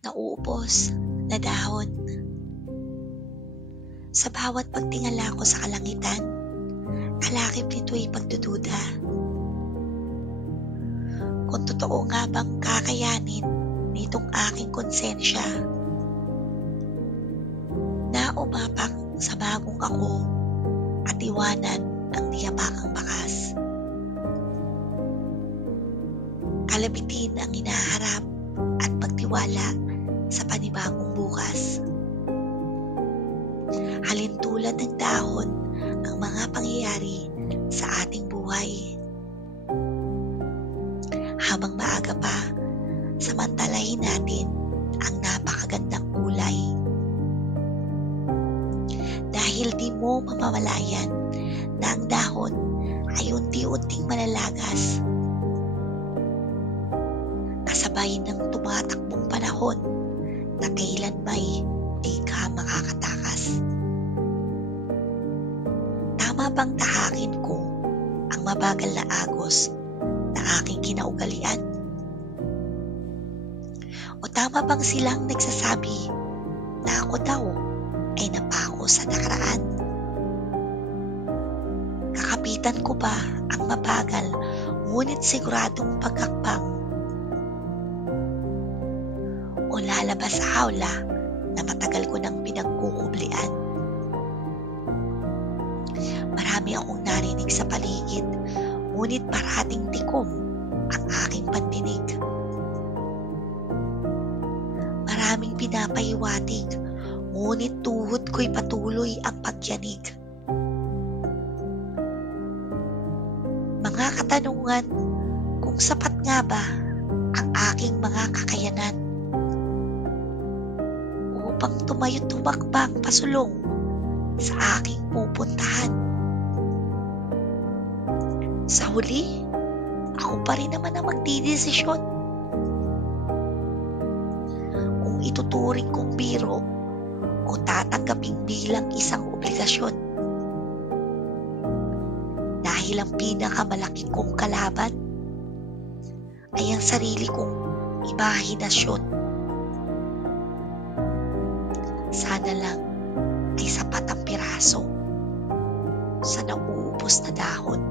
nauubos na dahon. Sa bawat pagtingala ko sa kalangitan, alakip nito'y pagdududa. Kung totoo nga bang kakayanin nitong aking konsensya na umapak sa bagong ako at iwanan ang diyapakang bakas. Kalamitin ang hinaharap at pagtiwala sa panibagong bukas. Halintulad ng dahon ang mga pangyayari sa ating buhay. Habang maaga pa, samantalahin natin ang napakagandang kulay. Dahil di mo mamamalayan na ang dahon ay unti-unting malalagas. Kasabay ng tumatakbong panahon na kailan may di ka makakatakas. Tama bang tahakin ko ang mabagal na agos na aking kinaugalian? O tama bang silang nagsasabi na ako daw ay napako sa nakaraan? Kakapitan ko ba ang mabagal ngunit siguradong pagkakbang? O lalabas sa hawla na matagal ko nang pinagkukublian? Marami akong narinig sa paligid, ngunit parating tikom ang aking pandinig. Maraming pinapahiwatig, ngunit tuhod ko'y patuloy ang pagyanig. Mga katanungan kung sapat nga ba ang aking mga kakayanan upang tumayo't tumakbang pasulong sa aking pupuntahan. Sa huli, ako pa rin naman ang magdidesisyon kung ituturing kong biro o tatanggaping bilang isang obligasyon. Dahil ang pinakamalaki kong kalaban ay ang sarili kong imahinasyon. Sana lang ay sapat ang piraso sa nauubos na dahon.